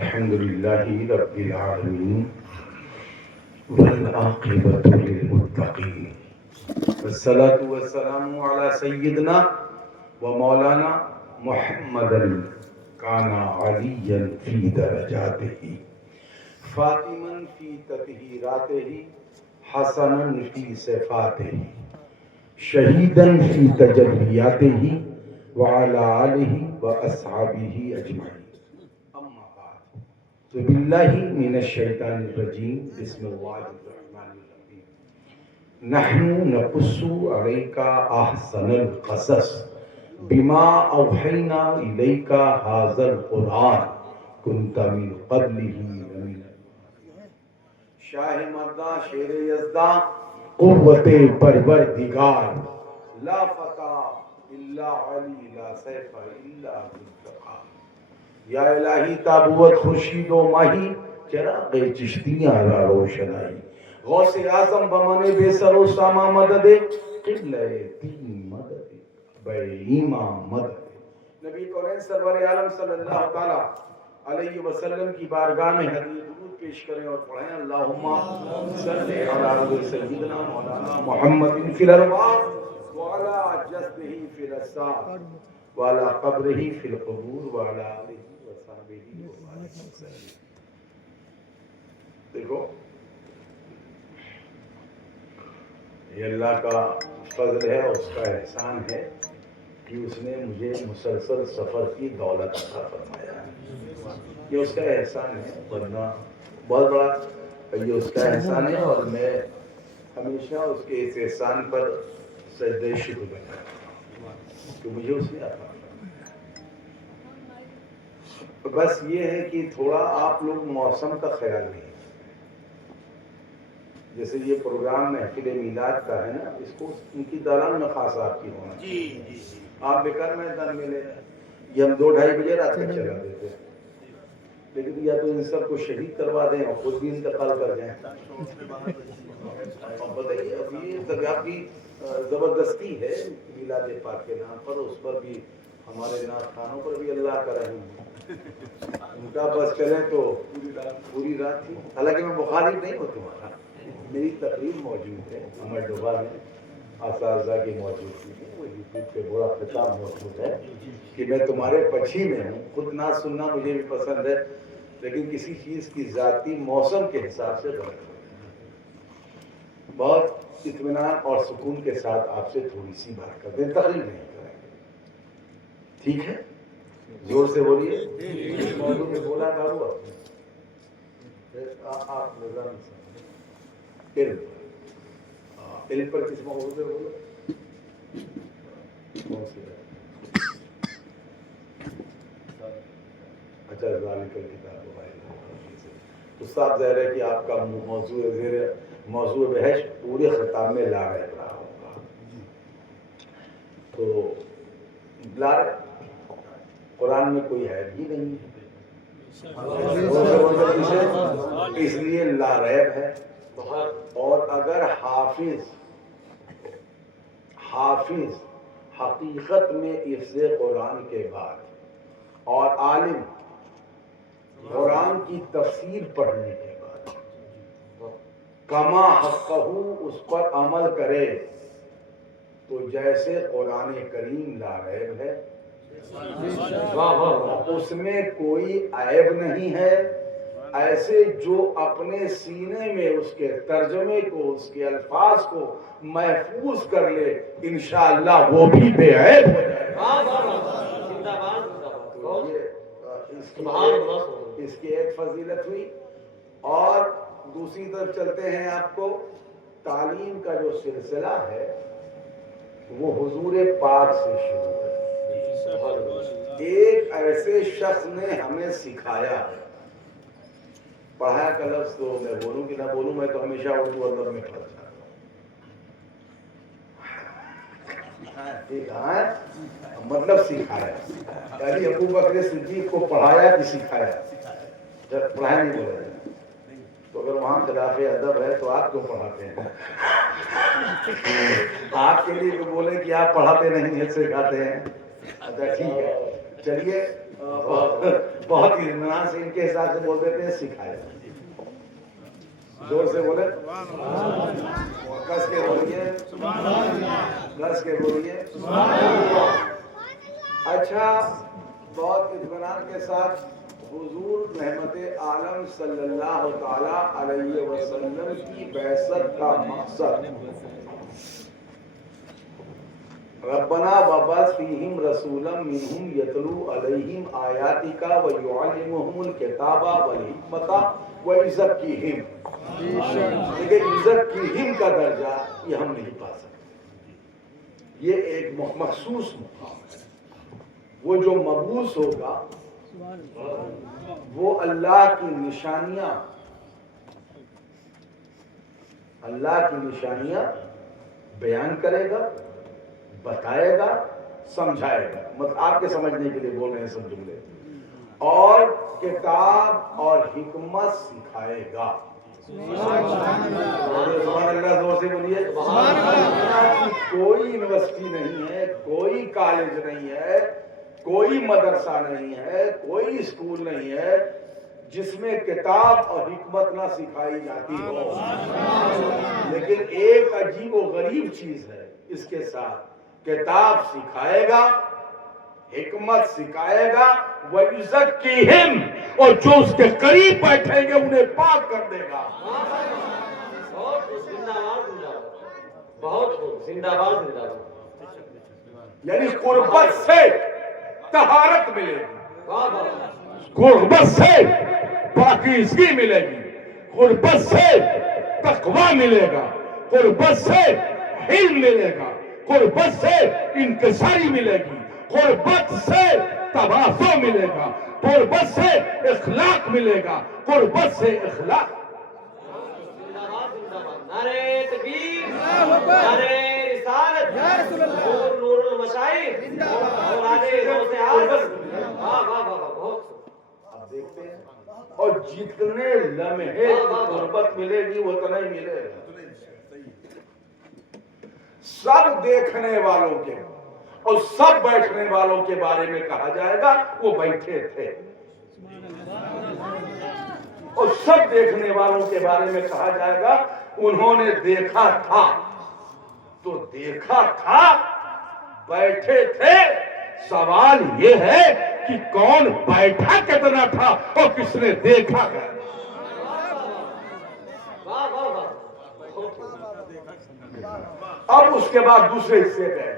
الحمد لله رب العالمين والعاقبة للمتقين والصلاة والسلام على سيدنا ومولانا محمد كان عليا في درجاته فاطما في تطهيراته حسنا في صفاته شهيدا في تجلياته وعلى آله وأصحابه أجمعين. باللہ من الشیطان الرجیم بسم اللہ الرحمن الرحیم نحن نقص علیک احسن القصص بما اوحینا الیک ھذا القرآن کنت من قبلہ من شاہ مرداں شیر یزداں قوت پروردگار لا فتح الا علی لا سیف الا ذوالفقار. یا الہی تابوت خورشید و ماہی چراغ چشتیاں را روشنائی غوث اعظم بمن بے سر و ساما مدد قبلہ تین مدد بے ایمان مدد. نبی کونین سرور عالم صلی اللہ تعالی علیہ وسلم کی بارگاہ میں ہدیہ درود پیش کریں اور پڑھیں اللہم صلی علی سیدنا مولانا محمد فی الارواح وعلی جسدہ فی الاسار وعلی قبرہ فی القبور وعلی آلہ. دیکھو یہ اللہ کا فضل ہے، اس کا احسان ہے کہ اس نے مجھے مسلسل سفر کی دولت عطا فرمایا ہے. یہ اس کا احسان ہے، ورنہ بہت بڑا یہ اس کا احسان ہے، اور میں ہمیشہ اس کے اس احسان پر سجدہ شکر کرتا ہوں کہ مجھے اس نے عطا. بس یہ ہے کہ تھوڑا آپ لوگ موسم کا خیال نہیں، جیسے یہ پروگرام محفل میلاد کا ہے نا، اس کو ان کی دالان میں خاص آپ کی ہونا چاہیے. آپ بیکار میدان میں لے یہ ہم 2-2:30 بجے رات میں چلا دیتے ہیں، لیکن یا تو ان سب کو شہید کروا دیں اور خود بھی انتقال کر جائیں. بتائیے اب یہ آپ کی زبردستی ہے میلاد پاک کے نام پر، اس پر بھی ہمارے نعت خانوں پر بھی اللہ کا رحم ہے. ان کا بس کریں تو پوری رات تھی. حالانکہ میں مخالف نہیں ہوں تمہارا، میری تقریر موجود ہے ہمارے ڈوبا میں اساتذہ کی موجودگی میں، وہ یوٹیوب پہ بڑا خطاب موجود ہے کہ میں تمہارے پچھی میں ہوں. خود نعت سننا مجھے بھی پسند ہے، لیکن کسی چیز کی ذاتی موسم کے حساب سے بہت اطمینان اور سکون کے ساتھ آپ سے تھوڑی سی بات کرتے ہیں، تقریر نہیں کریں. ٹھیک ہے؟ زور سے بولیے. موضوع میں بولا تھا وہ آپ نظام علم پر کس موضوع پہ بولو؟ اچھا ذالک الکتاب لا ریب فیہ. تو صاحب ظاہر ہے کہ آپ کا موضوع بحث پورے خطاب میں لا ریب رہا ہوگا. تو لا ریب قرآن میں کوئی عیب ہی نہیں ہے، اس لیے لا ریب ہے. اور اگر حافظ حقیقت میں حفظ قرآن کے بعد اور عالم قرآن کی تفسیر پڑھنے کے بعد کما حقہ اس پر عمل کرے تو جیسے قرآن کریم لا ریب ہے اس میں کوئی عیب نہیں ہے، ایسے جو اپنے سینے میں اس کے ترجمے کو، اس کے الفاظ کو محفوظ کر لے انشاءاللہ وہ بھی بے عیب ہو جائے. اس کی ایک فضیلت ہوئی. اور دوسری طرف چلتے ہیں، آپ کو تعلیم کا جو سلسلہ ہے وہ حضور پاک سے شروع ہے. ایک ایسے شخص نے ہمیں سکھایا. پڑھایا کا لفظ تو میں بولوں کہ نہ بولوں، میں تو ہمیشہ اردو ادب میں پڑھتا ہوں. مطلب سکھایا، یعنی ابو بکر صدیق کو پڑھایا کہ سکھایا؟ پڑھایا نہیں بولا جائے تو اگر وہاں خلاف ادب ہے تو آپ کیوں پڑھاتے ہیں؟ آپ کے لیے تو بولے کہ آپ پڑھاتے نہیں ہیں، سکھاتے ہیں. اچھا ٹھیک ہے، چلیے بہت ہی اطمینان سے ان کے حساب سے بول دیتے ہیں سکھایا. زور سے بولے, کس کے بولیے, کس کے بولیے. اچھا, بہت اطمینان کے ساتھ حضور رحمت عالم صلی اللہ تعالی علیہ وسلم کی بعثت کا مقصد ربنا وبعث فیہم رسولا منہم یتلو علیہم آیاتک ویعلمہم الکتاب والحکمت ویزکیہم. لیکن یزکیہم کا درجہ یہ ہم نہیں پا سکتے, یہ ایک مخصوص مقام ہے. وہ جو مبعوث ہوگا وہ اللہ کی نشانیاں بیان کرے گا, بتائے گا, سمجھائے گا. مطلب آپ کے سمجھنے کے لیے بول رہے ہیں سب جملے. اور کتاب اور حکمت سکھائے گا. سبحان اللہ, زور سے بولیے. کوئی یونیورسٹی نہیں ہے, کوئی کالج نہیں ہے, کوئی مدرسہ نہیں ہے, کوئی اسکول نہیں ہے جس میں کتاب اور حکمت نہ سکھائی جاتی ہو. لیکن ایک عجیب و غریب چیز ہے اس کے ساتھ, کتاب سکھائے گا, حکمت سکھائے گا, وَيُزَكِّيهِمْ, اور جو اس کے قریب بیٹھیں گے انہیں پاک کر دے گا. بہت زندہ باد. یعنی قربت سے طہارت ملے گی, قربت سے پاکیزگی ملے گی, قربت سے تقوی ملے گا, قربت سے علم ملے گا, قربت سے انکساری ملے گی, قربت سے تواضع ملے گا, قربت سے اخلاق ملے گا, قربت سے اخلاق. نعرے تکبیر, نعرے رسالت, نور المشائخ, اولادِ غوث اعظم. اب دیکھتے ہیں, اور جتنے لمحے قربت ملے گی وہ اتنا ہی ملے گا. سب دیکھنے والوں کے اور سب بیٹھنے والوں کے بارے میں کہا جائے گا وہ بیٹھے تھے, اور سب دیکھنے والوں کے بارے میں کہا جائے گا انہوں نے دیکھا تھا. تو دیکھا تھا, بیٹھے تھے. سوال یہ ہے کہ کون بیٹھا کتنا تھا اور کس نے دیکھا کیا. اب اس کے بعد دوسرے حصے پہ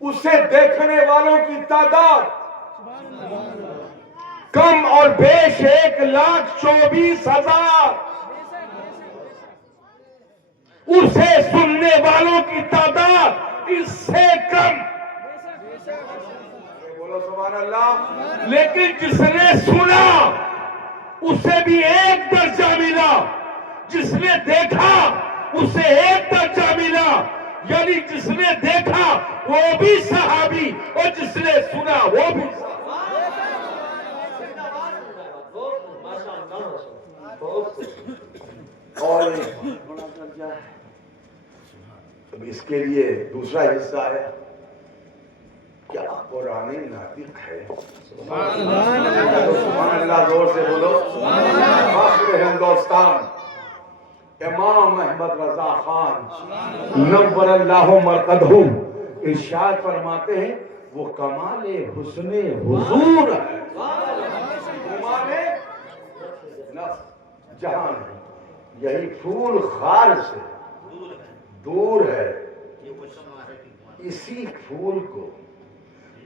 اسے دیکھنے والوں کی تعداد کم اور بیش 1,24,000. اسے سننے والوں کی تعداد اس سے کم. بولو سبحان اللہ. لیکن جس نے سنا اسے بھی ایک درجہ ملا, جس نے دیکھا اسے ایک درجہ ملا. یعنی جس نے دیکھا وہ بھی صحابی اور جس نے سنا وہ بھی اور اب اس کے لیے دوسرا حصہ آیا, کیا قرآن ناطق ہے. سبحان اللہ, زور سے بولو. فخر ہندوستان امام احمد رضا خان نور اللہ مرقدہ ارشاد فرماتے ہیں وہ کمال حسن حضور ہے, کمال نفس جہان ہے. یہی پھول خار سے دور ہے. اسی پھول کو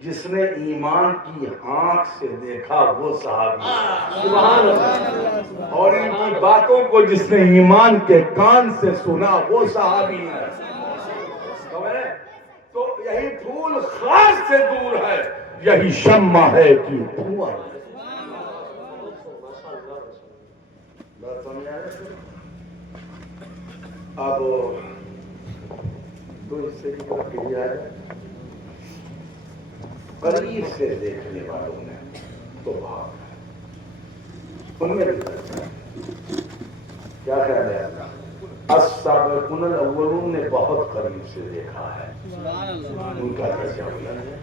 جس نے ایمان کی آنکھ سے دیکھا وہ صحابی ہے, اور ان کی باتوں کو جس نے ایمان کے کان سے سنا وہ صحابی ہے. تو یہی پھول خار سے دور ہے, یہی شمع ہے کہ دھواں. اب تو اس سے کیا ہے, قریب سے دیکھنے والوں نے تو بھاگ, ان میں کیا خیال ہے. السابقون الاولون نے بہت قریب سے دیکھا ہے, ان کا درجہ بلند ہے.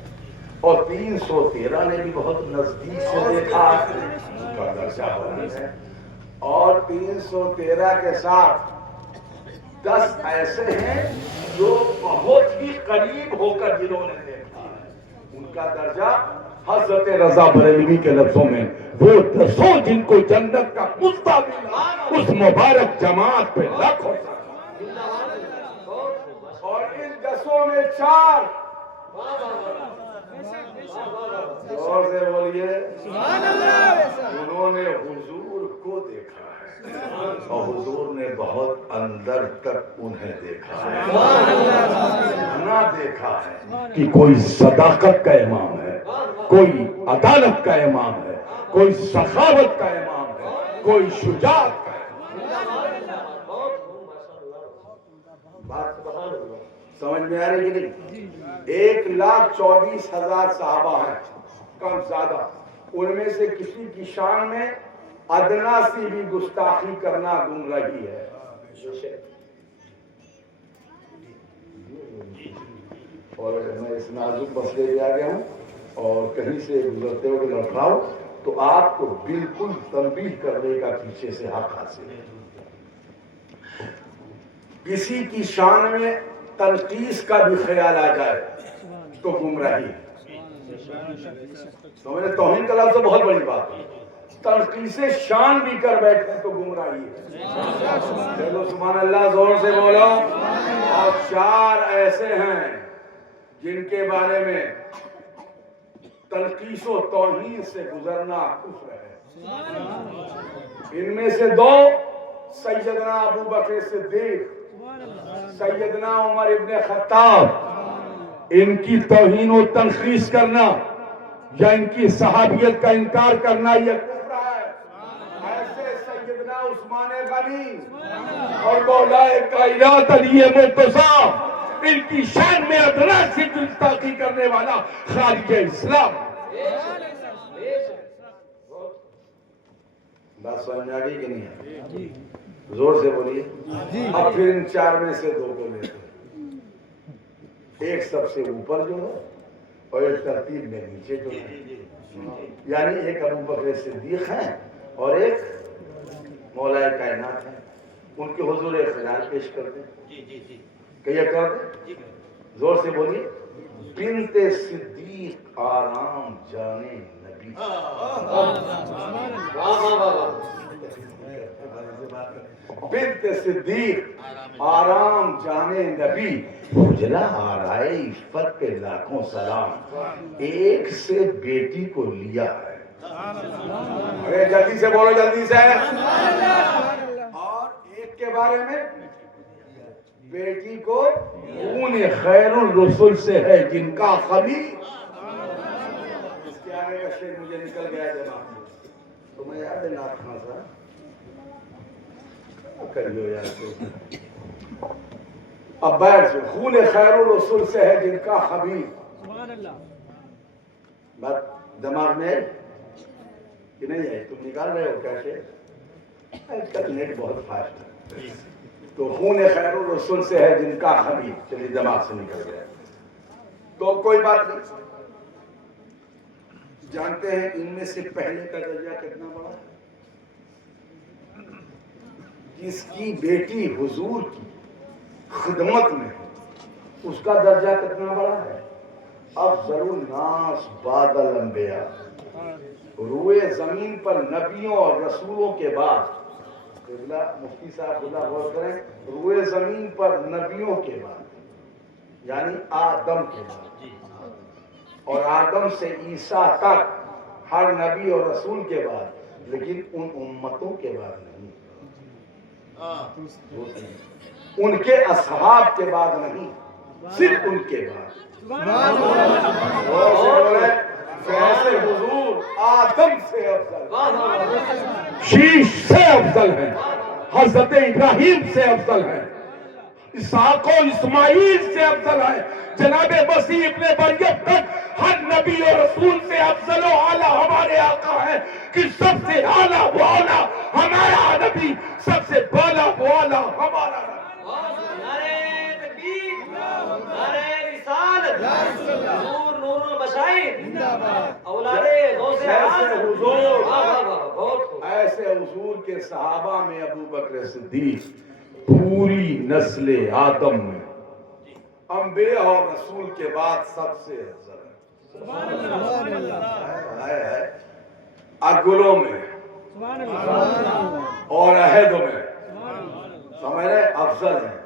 اور 313 نے بھی بہت نزدیک سے دیکھا اس کا درجہ بلند ہے، اور 313 کے ساتھ 10 ایسے ہیں جو بہت ہی قریب ہو کر جنہوں نے دیکھا ہے، ان کا درجہ حضرت رضا بریلوی کے لفظوں میں وہ 10 جن کو جنت کا کتا ملا، اس مبارک جماعت پہ لاکھوں اور ان 10 میں 4 زور سے بولیے انہوں نے حضور کو دیکھا ہے، اور حضور نے بہت اندر تک انہیں دیکھا ہے، نہ دیکھا ہے کہ کوئی صداقت کا امام ہے، کوئی عدالت کا امام ہے، کوئی سخاوت کا امام ہے، کوئی شجاعت کا بات سمجھ میں آ رہی ہے کہ نہیں؟ 1,24,000 صحابہ ہیں، کم زیادہ، ان میں سے کسی کی شان میں ادنا سی بھی گستاخی کرنا گمراہی ہے۔ اور میں اس نازک مسئلے پہ آ گیا ہوں، اور کہیں سے گزرتے ہوئے لڑکھڑاؤ تو آپ کو بالکل تنبیہ کرنے کا پیچھے سے حق حاصل ہے۔ کسی کی شان میں تنقیص کا بھی خیال آ جائے تو گمراہی ہے۔ سمجھے؟ توہین کا لفظ تو بہت بڑی بات ہے، تنقیص شان بھی کر بیٹھے تو گمراہی ہے۔ چلو سبحان اللہ زور سے بولو۔ اور 4 ایسے ہیں جن کے بارے میں تنقیص و توہین سے گزرنا کفر ہے۔ ان میں سے 2 سیدنا ابو بکر صدیق، سیدنا عمر ابن خطاب، ان کی توہین و تنقیص کرنا یا ان کی صحابیت کا انکار کرنا یہ کفر ہے۔ ایسے سیدنا عثمان غنی اور مولا کائنات علی مرتضیٰ، ان کی شان میں ادنا سی گستاخی کرنے والا خارج اسلام۔ بات سمجھ میں آ گئی کہ نہیں ہے؟ زور سے بولیے۔ اب پھر ان 4 میں سے 2 کو لیتے ہیں، ایک سب سے اوپر جو ہے اور ایک ترتیب میں نیچے جو ہے، یعنی ایک ابو بکر صدیق ہیں اور ایک مولا کائنات ہیں۔ ان کے حضور ایک خیال پیش کرتے ہیں کہ یہ کر دیں، زور سے بولیے۔ بنت صدیق آرام جانے نبی، بنت صدیق آرام جانے نبی، اجلا آرائے عفت پہ لاکھوں سلام، ایک سے بیٹی کو لیا ہے۔ ارے جلدی سے بولو، جلدی سے۔ اور ایک کے بارے میں بیٹی کو خون خیر الرسل سے ہے جن کا خبیر۔ اس کے آگے کا شعر مجھے نکل گیا جناب، تو میں یاد ہے نعت خاں صاحب کریو یار تو اب بیٹھ سے خون خیر الرسل سے ہے جن کا خبیر۔ بات دماغ میں ہے کہ نہیں ہے؟ تم نکال رہے ہو کیا شعر؟ کل نیٹ بہت فاسٹ ہے، تو خون خیر الرسل سے ہے جن کا خبیر، چلیے دماغ سے نکل گیا تو کوئی بات نہیں۔ جانتے ہیں ان میں سے پہلے کا درجہ کتنا بڑا ہے؟ جس کی بیٹی حضور کی خدمت میں اس کا درجہ کتنا بڑا ہے؟ افضل الناس بعد الانبیاء، روئے زمین پر نبیوں اور رسولوں کے بعد، مفتی صاحب خدا غور کریں، روئے زمین پر نبیوں کے بعد یعنی آدم کے بعد، اور آدم سے عیسیٰ تک ہر نبی اور رسول کے بعد، لیکن ان امتوں کے بعد نہیں، ان کے اصحاب کے بعد نہیں، صرف ان کے بعد۔ ویسے حضور آدم سے افضل، شیش سے افضل ہے، حضرت ابراہیم سے افضل ہے، اسحاق و اسماعیل سے افضل ہے، جناب مسیح ابن مریم تک ہر نبی اور رسول سے افضل و اعلیٰ ہمارے آقا ہے کہ سب سے اعلیٰ و اعلیٰ ہمارا نبی، سب سے بالا و اعلیٰ ہمارا نبی۔ نعرہ تکبیر، نعرہ رسالت، حضور نور المشاہد، حضور کے صحابہ میں ابو بکر صدیق پوری نسل آدم میں انبیاء اور رسول کے بعد سب سے افضل ہے۔ اگلوں میں اور عہدوں میں سمجھ رہے افضل ہیں۔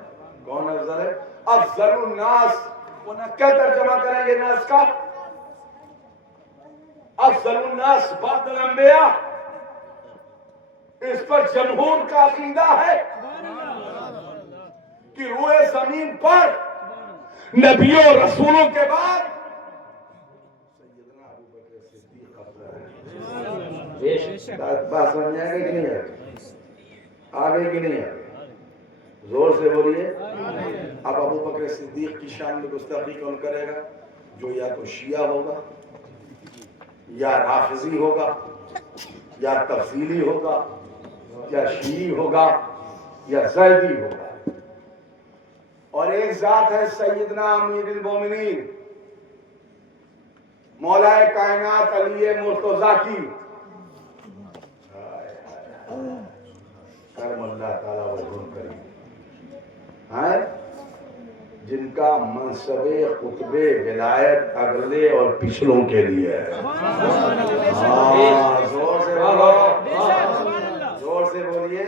کون افضل ہے؟ افضل الناس۔ کیا ترجمہ کریں گے ناس کا؟ افضل الناس بعد الانبیاء۔ اس پر جمہور کا عقیدہ ہے کہ روئے زمین پر نبیوں اور رسولوں کے بعد سیدنا ابو بکر صدیق افضل ہے۔ بات سمجھ آئے گی کہ نہیں ہے؟ آگے کی نہیں ہے؟ زور سے بولیے۔ اب ابو بکر صدیق کی شان میں گستاخی کون کرے گا؟ جو یا تو شیعہ ہوگا، یا رافضی ہوگا، یا تفصیلی ہوگا، یا شیعی ہوگا، یا زیدی ہوگا۔ اور ایک ذات ہے سیدنا امیر المومنین مولا کائنات علی مرتضیٰ کی، کرم اللہ تعالیٰ وجہ کریم، جن کا منصب خطب ولایت اگلے اور پچھلوں کے لیے ہے۔ زور سے بولو، زور سے بولیے۔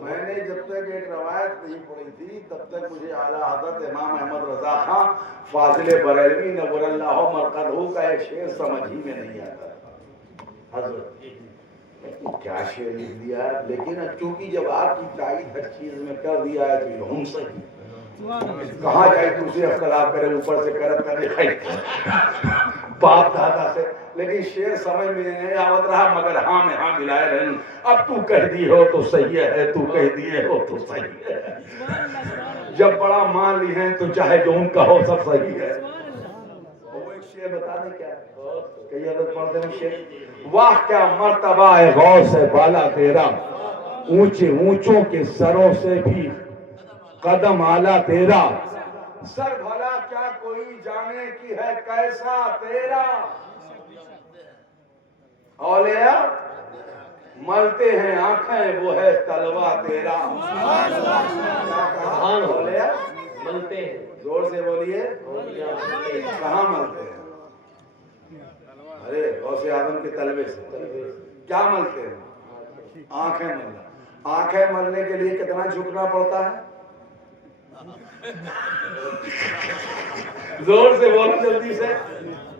میں نے جب تک ایک روایت نہیں پڑھی تھی تب تک مجھے اعلیٰ حضرت امام احمد رضا خان فاضل بریلوی نور اللہ مرقدہ کا ایک شعر سمجھ ہی میں نہیں آتا۔ حضرت کیا شعر لکھ دیا، لیکن چونکہ جب آپ کی تائید ہر چیز میں کر دیا ہے تو یہ ہم صحیح کہاں جائے دوسرے اختلاف کرے، اوپر سے کرت کرے باپ دادا سے، لیکن شعر سمجھ میں نہیں آوت رہا، مگر ہاں میں ہاں ملائے رہن۔ اب تو کہہ دی ہو تو صحیح ہے، تو کہہ دیے ہو تو صحیح ہے۔ جب بڑا مان لی ہیں تو چاہے جو ان کا ہو سب صحیح ہے۔ وہ ایک شعر بتا دیں کیا کئی عدد پڑھتے ہیں شعر۔ واہ کیا مرتبہ ہے غوث بالا تیرا، اونچے اونچوں کے سروں سے بھی قدم اعلیٰ تیرا، سر بھلا کیا کوئی جانے کی ہے کیسا تیرا، اولیاء ملتے ہیں آنکھیں وہ ہے تلوا تیرا۔ اولیاء ملتے ہیں، زور سے بولیے، کہاں ملتے ہیں؟ ارے غوث اعظم کے طلبے سے کیا ملتے ہیں؟ آنکھیں ملنا۔ آنکھیں ملنے کے لیے کتنا جھکنا پڑتا ہے؟ زور سے بولو جلدی سے۔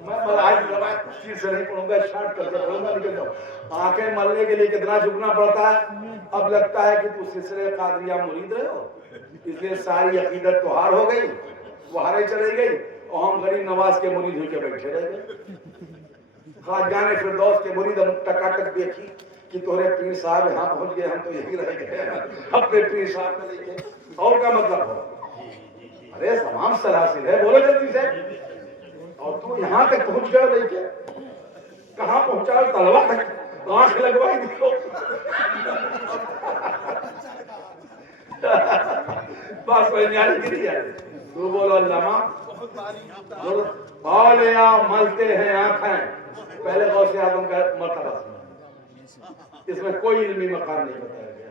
میں آج روایت تفصیل سے نہیں پڑھوں گا، شارٹ کر کے پڑھوں گا، نکل جاؤ۔ آنکھیں ملنے کے لیے کتنا جھکنا پڑتا ہے؟ اب لگتا ہے کہ تو سلسلے قادریہ مرید رہے ہو، اس لیے ساری عقیدت تو ہار ہو گئی، وہ ہارے چلی گئی، اور ہم غریب نواز کے مرید ہو کے بیٹھے رہ گئے۔ خواجہ فردوس کے مرید ہم ٹکاٹک دیکھی کہ تمہارے پیر صاحب یہاں پہنچ گئے، ہم تو یہی رہ گئے، اپنے پیر صاحب میں لے کے۔ اور کیا مطلب ہو؟ ارے تمام سلاسل ہے، بولو جلدی سے۔ اور تو یہاں تک پہنچ گئے لے کے، کہاں پہنچا؟ تلوا تک آنکھ لگوائی دیکھو۔ بس کوئی نیاری کی نہیں ہے۔ تو بولو علامہ، اولیاء ملتے ہیں آنکھیں۔ پہلے غوث اعظم کا مرتبہ اس میں کوئی علمی مقام نہیں بتایا گیا۔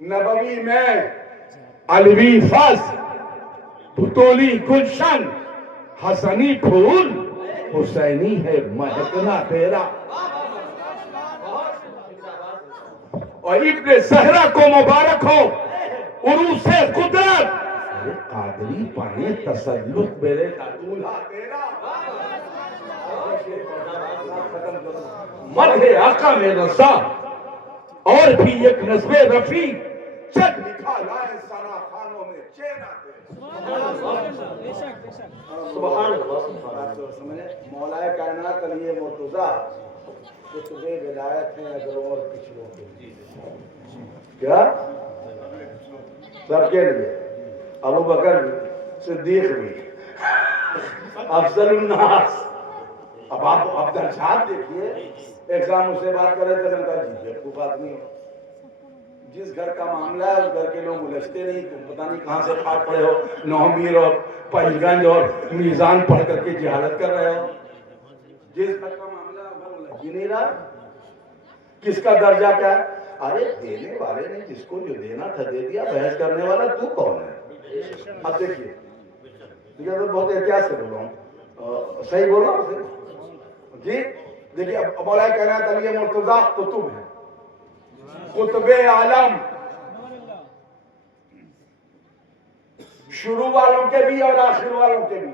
نبوی میں علوی فض، بطولی گلشن، حسنی پھول، حسینی ہے مہکنا تیرا، اور ابن زہرا کو مبارک ہو عروس قدرت، قادری پائیں تسلط میرے دولہا تیرا۔ مدح آقا میں رضا اور بھی ایک نظم رفیع، چند لکھا لائے سارا خانوں میں چینا تیرا۔ سبحان اللہ۔ مولا کائنات علی مرتضیٰ خطب ولایت ہیں اگلوں اور پچھلوں کے لیے۔ کیا؟ سب کے لیے۔ ابو بکر صدیق بھی افضل الناس۔ اب آپ درجات دیکھیے۔ ایگزام مجھ سے بات کر رہے تھے، میں نے کہا جی کو بات نہیں ہو، جس گھر کا معاملہ ہے اس گھر کے لوگ الجھتے نہیں، تم پتہ نہیں کہاں سے پھاٹ پڑے ہو، نومیر اور پنج گنج اور میزان پڑھ کر کے جہالت کر رہے ہو۔ جس کا معاملہ وہ لگ ہی نہیں رہا. کس کا درجہ کیا ہے؟ ارے دینے والے نے جس کو جو دینا تھا دے دیا, بحث کرنے والا تو کون ہے؟ اب دیکھیے بہت احتیاط سے بول رہا ہوں, صحیح بول رہا ہوں جی. دیکھیے مولا کائنات علی مرتضیٰ قطب ہے, قطب عالم, شروع والوں کے بھی اور آخر والوں کے بھی.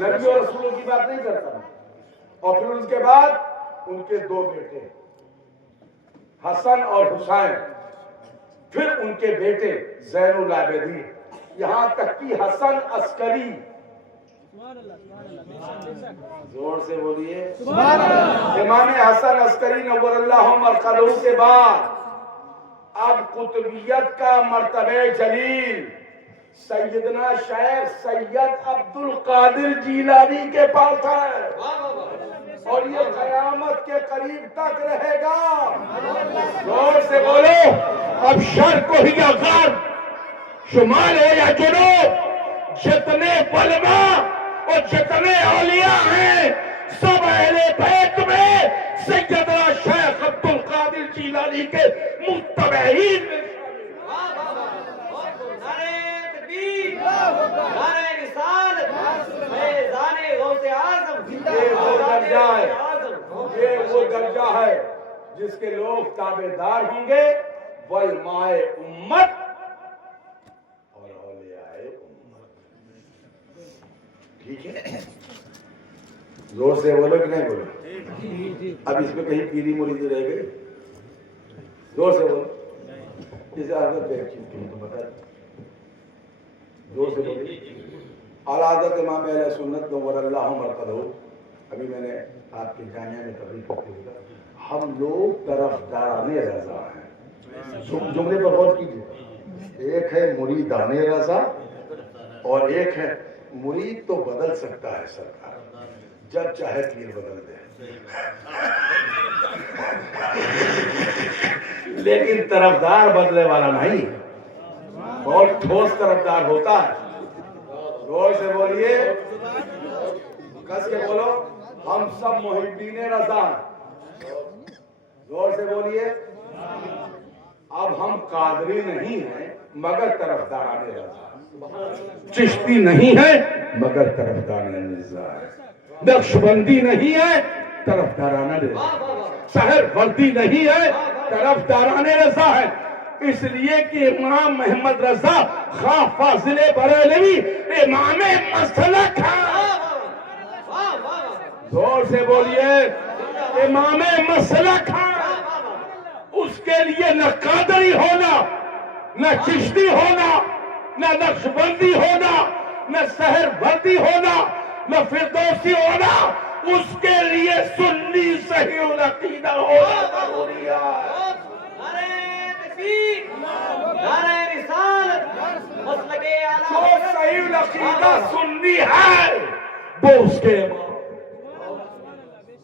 نبی اور رسولوں کی بات نہیں کرتا. اور پھر ان کے بعد ان کے دو بیٹے حسن اور حسین, پھر ان کے بیٹے زین العابدین, یہاں تک کہ حسن عسکری. زور سے بولیے امام حسن عسکری نور اللہ مرقدہ کے بعد اب قطبیت کا مرتبہ جلیل سیدنا شیخ سید عبد القادر جیلانی کے پاس ہے, اور یہ قیامت کے قریب تک رہے گا. زور سے بولو. اب شرق ہو یا غرب, شمال ہو یا جنوب, جتنے علماء اور جتنے اولیاء ہیں سب اہل بیت میں سیدنا شیخ عبد القادر جیلانی کے متبعین میں. یہ وہ درجہ ہے جس کے لوگ تابعدار ہوں گے علماء امت اور اولیاء امت. ٹھیک ہے, زور سے بولو کہ نہیں بولو. اب اس میں کہیں پیری مریدی رہ گئی. زور سے بولو. جسے حضرت ایک چیز کہیں تو بتا زور سے بولو. اعلیٰ حضرت امام اہل سنت نور اللہ مرقدہ, ابھی میں نے آپ کے جامعہ میں تقریر کرتے ہوئے ہم لوگ طرفداران رضا ہیں. جملے پر غور کیجیے. ایک ہے مریدان رضا اور ایک ہے مرید. تو بدل سکتا ہے سرکار, جب چاہے پیر بدل دے, لیکن طرفدار بدلے والا نہیں. بہت ٹھوس طرفدار ہوتا ہے. زور سے بولیے, کس کے بولو. ہم سب محبین رضا ہیں. زور سے بولیے. اب ہم قادری نہیں ہیں مگر طرفداران رضا, چشتی نہیں ہے مگر طرفداران رضا ہے, نقشبندی نہیں ہے طرفداران رضا, سحر وردی نہیں ہے طرفداران رضا ہے. اس لیے کہ امام محمد رضا خواہ فاضل بریلوی امام مسلک ہے. زور سے بولیے. امام مسلک ہے. اس کے لیے نہ قادری ہونا, نہ چشتی ہونا, نہ نقشبندی ہونا, نہ سحر وردی ہونا, نہ فردوسی ہونا, اس کے لیے سنی صحیح العقیدہ ہونا ضروری ہے. جو صحیح العقیدہ سنی ہے وہ اس کے امام,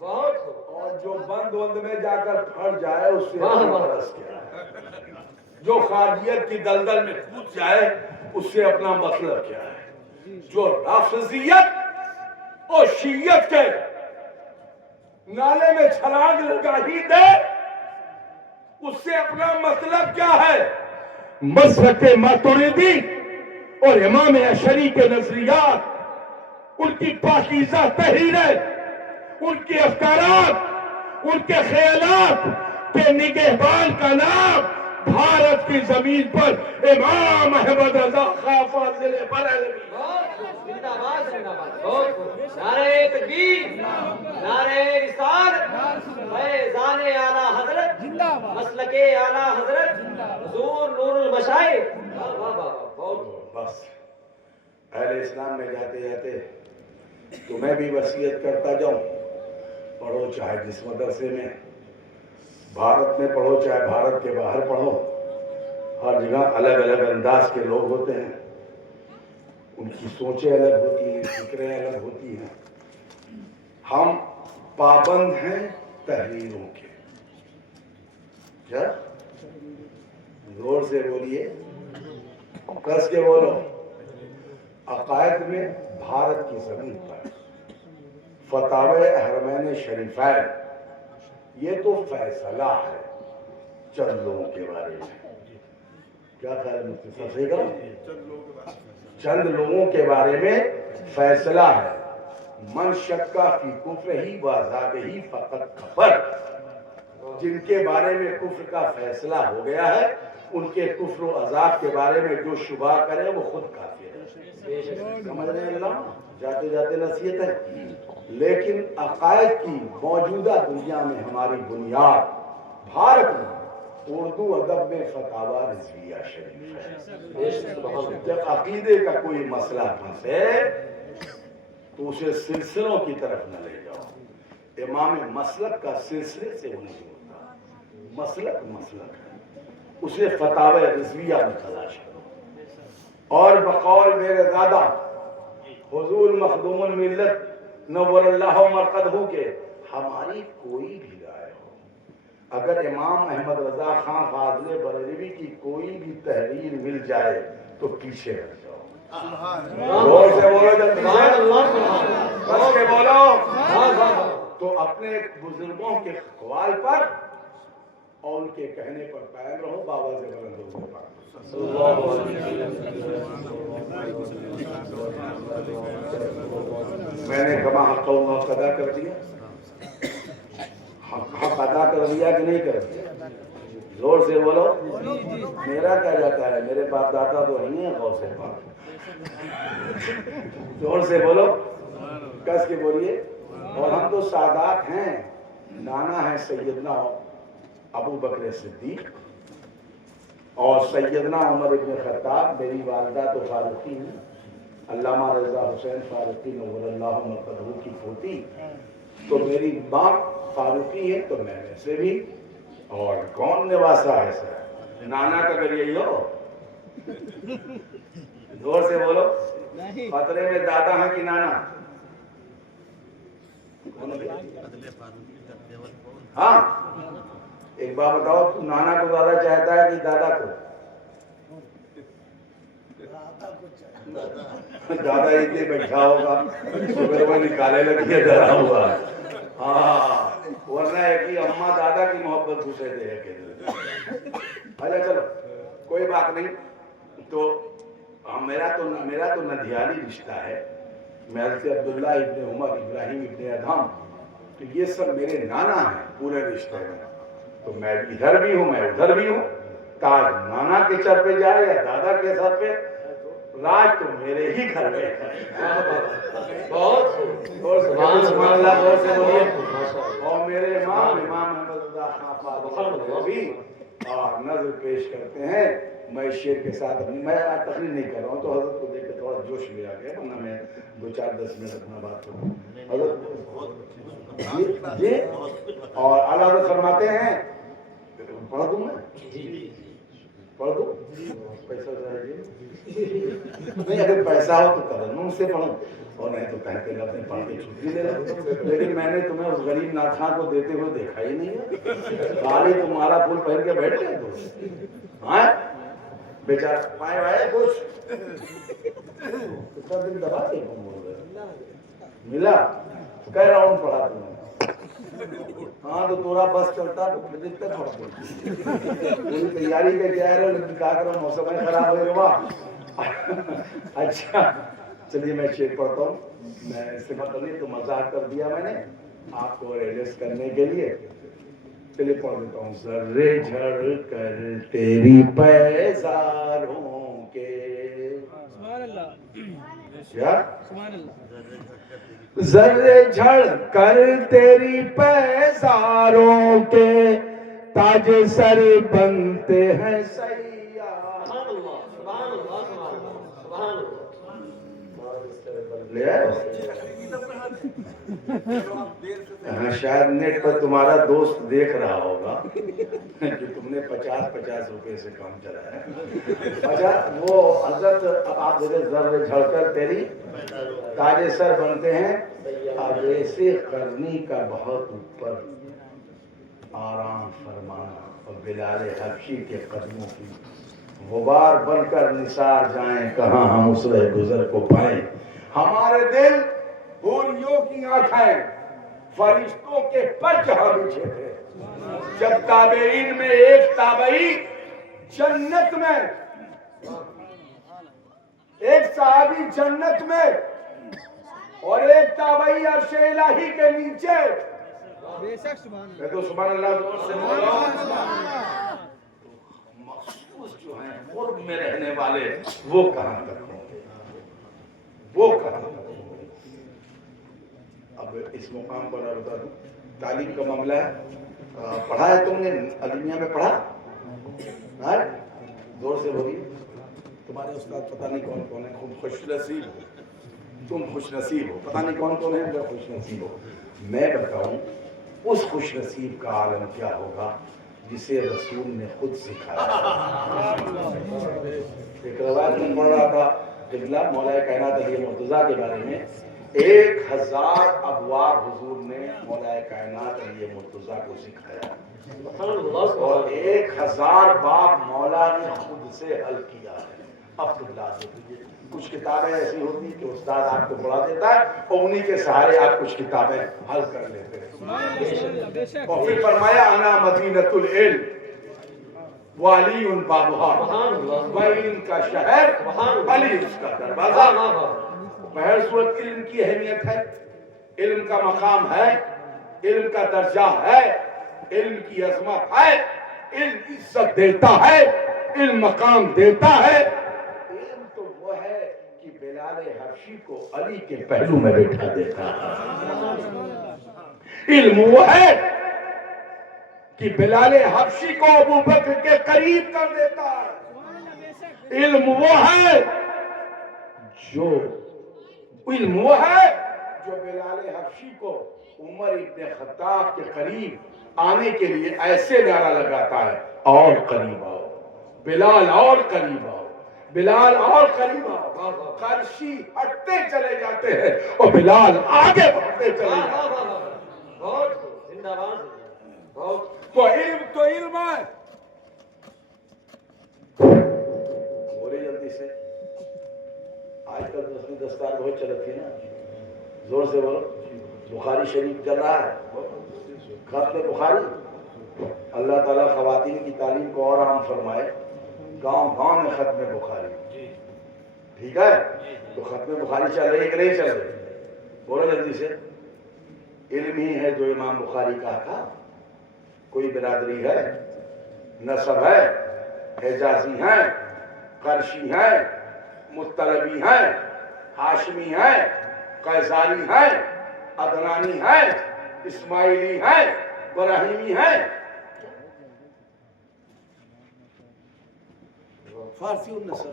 اور جو بند وند میں جا کر پھٹ جائے اس سے برس کیا ہے. جو خارجیت کی دلدل میں کود جائے اس سے اپنا مطلب کیا ہے. جو رافضیت اور شیعت کے نالے میں چھلانگ لگا ہی دے اس سے اپنا مطلب کیا ہے. مسلک ماتریدی اور امام اشعری کے نظریات, ان کی پاکیزہ تحریریں, ان کے افکارات, ان کے خیالات کے نگہبان کا نام بھارت کی زمین پر امام احمد رضا خواہ فاضل بریلوی. نعرہ تکبیر, نعرہ رسالت, فیضان اعلیٰ حضرت, مسلک اعلیٰ حضرت, حضور نور المشائخ. بس اہل اسلام میں جاتے جاتے تو میں بھی وصیت کرتا جاؤں, پڑھو چاہے جس مدرسے میں بھارت میں پڑھو چاہے بھارت کے باہر پڑھو, ہر جگہ الگ الگ انداز کے لوگ ہوتے ہیں, ان کی سوچیں الگ ہوتی ہیں, فکریں الگ ہوتی ہیں. ہم پابند ہیں تحریروں کے. کیا زور سے بولیے, کس کے بولو. عقائد میں بھارت کی زمین پر فتاوی حرمین شریفین، یہ تو فیصلہ ہے چند لوگوں کے بارے میں. کیا خیال ہے مفتی صاحب، صحیح کہا؟ چند لوگوں کے بارے میں فیصلہ ہے. من شکا فی کفرہ و عذابہ فقط کفر، جن کے بارے میں کفر کا فیصلہ ہو گیا ہے ان کے کفر و عذاب کے بارے میں جو شبہ کرے وہ خود کافر ہے. سمجھ رہے ہیں اللہ؟ جاتے جاتے نصیحت ہے. لیکن عقائد کی موجودہ دنیا میں ہماری بنیاد بھارت میں اردو ادب میں فتاوی رضویہ شریف ہے. جب عقیدے کا کوئی مسئلہ پھنسے تو اسے سلسلوں کی طرف نہ لے جاؤ. امام مسلک کا سلسلے سے وہ نہیں ہوتا. مسلک مسلک ہے، اسے فتاوی رضویہ میں تلاش کرو. اور بقول میرے دادا حضور مخدوم الملت نور اللہ مرقدہ کے، ہماری کوئی بھی رائے ہو، اگر امام احمد رضا خان فاضل بریلوی کی کوئی بھی تحریر مل جائے تو پیچھے ہٹ جاؤ. زور سے بولو، جلدی بس کے بولو. تو اپنے بزرگوں کے اقوال پر اور ان کے کہنے پر قائم رہو. بابا سے بلند ہو پاک. میں نے کما حق حق ادا کر دیا، حق ادا کر دیا کہ نہیں کر دیا؟ زور سے بولو. میرا کیا جاتا ہے، میرے باپ دادا تو نہیں ہے غوث پاک. زور سے بولو، کس کے بولیے. اور ہم تو سادات ہیں. نانا ہے سیدنا ابو بکر صدیق اور سیدنا عمر ابن خطاب. میری والدہ تو فاروقی ہیں، علامہ رضا حسین فاروقی نور اللہ مرقدہ کی پوتی. تو میری ماں فاروقی ہے تو میں ویسے بھی. اور کون نواسا ہے سر، نانا کا اگر یہی ہو. زور سے بولو. خطرے میں دادا ہے کہ نانا؟ ہاں ایک بات بتاؤ، تو نانا کو زیادہ چاہتا ہے کہ دادا کو؟ دادا اتنے بیٹھا ہوگا صبح میں نکالے لگی ہے ڈرا ہوا. ہاں ورنہ ہے کہ اماں دادا کی محبت گھسے دے کے. اچھا چلو کوئی بات نہیں. تو میرا تو ندیالی رشتہ ہے. محل سے عبداللہ ابن عمر ابراہیم ابن ادھم، تو یہ سب میرے نانا ہیں پورے رشتے میں. تو میں ادھر بھی ہوں، میں ادھر بھی ہوں. تاج نانا کے سر پہ جائے یا دادا کے سر پہ، راج تو میرے ہی گھر میں ہے. بہت سبحان اللہ. بہت سے بولیے. اور میرے امام احمد رضا خان فاضل بھی اور نظر پیش کرتے ہیں. میں شعر کے ساتھ میں تقریر نہیں کر رہا ہوں، تو حضرت کو دیکھ کے تھوڑا جوش میں آ گیا، ورنہ میں 2-4-10 منٹ اپنا بات کروں. حضرت جی اور اعلیٰ حضرت فرماتے ہیں، پڑھ دوں میں؟ پڑھ دوں؟ پیسہ نہیں، اگر پیسہ ہو تو ترنم سے پڑھوں، اور نہیں تو کہتے ہیں اپنے پڑھ کے چھٹی لے لیں. لیکن میں نے تمہیں اس غریب ناخواں کو دیتے ہوئے دیکھا ہی نہیں ہے. خالی تمہارا پھول پہن کے بیٹھ گئے تو. ہاں بیچارہ پائے وائے کچھ کتنا دن دبا کے ملا کہہ رہا ہوں پڑھا تم نے. ہاں تو تھوڑا بس چلتا تو پھر دقت پڑتی. پوری تیاری کے کیا ہے لیکن کیا کرو موسم خراب ہو گیا. اچھا چلیے میں شعر پڑھتا ہوں. میں اس سے مطلب نہیں تو مزاق کر دیا میں نے آپ کو ریلیس کرنے کے لیے. چلیے پڑھ دیتا ہوں. ذرے جھڑ کر تیری پیزاروں کے، سبحان اللہ کیا سبحان اللہ. ذرے جھڑ کر تیری پیزاروں کے تاج سر بنتے ہیں سیاح. سبحان اللہ سبحان اللہ سبحان اللہ. لے آئے ہاں شاید نیٹ پر تمہارا دوست دیکھ رہا ہوگا کہ تم نے 50 روپے سے کام چلایا. اچھا وہ حضرت آپ دیکھیں ذرے جھڑ کر تیری تاج سر بنتے ہیں. اب ایسے کرنی کا بہت اوپر آرام فرمانا اور بلال حبشی کے قدموں کی غبار بن کر نثار جائیں کہاں ہم اس رہ گزر کو پائیں. ہمارے دل حوریوں کی آنکھیں فرشتوں کے پر جہاں بچھے تھے. جب تابعین میں ایک تابعی جنت میں، ایک صحابی جنت میں اور ایک تابعی عرش الہی کے نیچے. میں تو سبحان اللہ سے مخصوص جو ہیں قرب میں رہنے والے وہ کہاں تک ہوں گے، وہ کہاں تک ہوں گے. اب اس مقام پر میں بتا دوں تعلیم کا معاملہ ہے. پڑھا ہے تم نے المیہ میں پڑھا؟ زور سے بولیے. تمہارے استاد پتہ نہیں کون کون ہیں. خود خوش نصیب ہو تم، خوش نصیب ہو. پتہ نہیں کون کون ہیں مگر خوش نصیب ہو. میں بتاؤں اس خوش نصیب کا عالم کیا ہوگا جسے رسول نے خود سکھایا. ایک روایت میں پڑھ رہا تھا قبلہ مولا کائنات علی مرتضیٰ کے بارے میں. 1000 ابواب حضور نے مولا کائنات علی مرتضیٰ کو سکھایا اور 1000 باب مولا نے خود سے حل کیا ہے. اب تو بلا دیجیے. کچھ کتابیں ایسی ہوتی کہ استاد آپ کو پڑھا دیتا ہے اور انہی کے سہارے آپ کچھ کتابیں حل کر لیتے ہیں. اور پھر فرمایا انا مدینۃ العلم وعلی بابها، میں علم کا شہر علی اس کا دروازہ. بہر صورت علم کی اہمیت ہے، علم کا مقام ہے، علم کا درجہ ہے، علم کی عظمت ہے. علم عزت دیتا ہے، علم مقام دیتا ہے. علم تو وہ ہے کہ بلال حبشی کو علی کے پہلو میں بیٹھا دیتا ہے. علم وہ ہے کہ بلال حبشی کو ابو بکر کے قریب کر دیتا ہے. علم وہ ہے جو بلال حبشی کو عمر ابن خطاب کے قریب آنے کے لیے ایسے نعرہ لگاتا ہے اور قریب آؤ بلال، اور قریب آؤ بلال، اور قریب آؤ. قرشی ہٹتے چلے جاتے ہیں اور بلال آگے بڑھتے چلے جاتے ہیں. تو علم تو علم ہے. بولے جلدی سے. آج کل دوسری دستار بہت چلتی ہے نا. زور سے بولو. بخاری شریف چل رہا ہے، ختم بخاری. اللہ تعالیٰ خواتین کی تعلیم کو اور عام فرمائے. گاؤں گاؤں میں ختم بخاری. ٹھیک ہے؟ تو ختم بخاری چل رہی ہے کہ نہیں چل رہی؟ بولو جلدی سے. علم ہی ہے جو امام بخاری کہا تھا. کوئی برادری ہے، نسب ہے، حجازی ہیں، قرشی ہیں، مطلبی ہیں، ہاشمی ہیں، قیصاری ہیں، عدنانی ہیں، اسماعیلی ہیں، ابراہیمی ہیں. فارسی النسب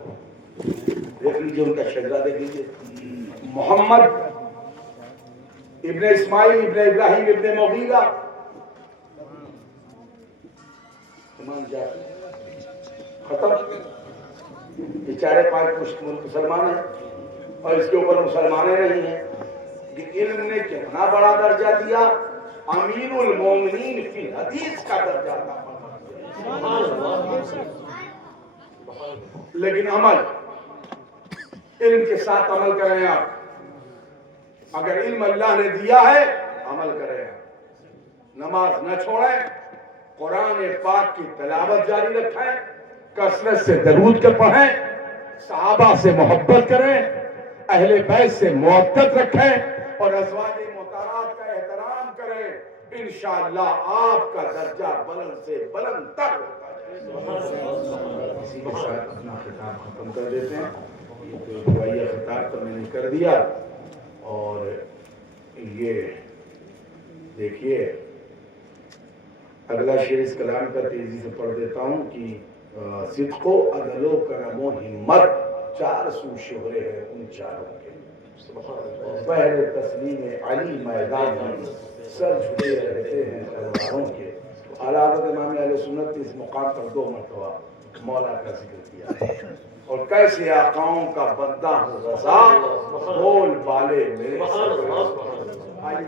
دیکھ لیجیے، ان کا شجرہ دیکھ لیجیے. محمد ابن اسماعیل ابن ابراہیم ابن مغیرہ ختم. بیچارے 5 پشت مسلمان ہیں اور اس کے اوپر مسلمانیں نہیں ہیں. علم نے کتنا بڑا درجہ دیا. امین المومنین فی الحدیث کا درجہ تھا. لیکن عمل، علم کے ساتھ عمل کریں آپ. اگر علم اللہ نے دیا ہے عمل کریں. نماز نہ چھوڑیں، قرآن پاک کی تلاوت جاری رکھیں، کثرت سے درود کے پڑھیں، صحابہ سے محبت کریں، اہل بیت سے محبت رکھیں اور ازواج مطہرات کا احترام کریں. انشاءاللہ آپ کا درجہ بلند سے بلند تر ہوتا جائے. اسی کے ساتھ اپنا خطاب ختم کر دیتے ہیں. تو دعائیہ خطاب تو میں نے کر دیا. اور یہ دیکھیے اگلا شعر اس کلام کا تیزی سے پڑھ دیتا ہوں کہ صدق و عدل و کرم و ہمت 4 سو شہرے ہیں ان چاروں کے. بہر تسلیم علی میدان میں سر جھکے رہتے ہیں تلواروں کے. اعلیٰ حضرت امام اہل سنت نے اس مقام پر 2 مرتبہ مولا کا ذکر کیا ہے. اور کیسے آقاؤں کا بندہ ہو رضا، بول بالے میرے. آئیے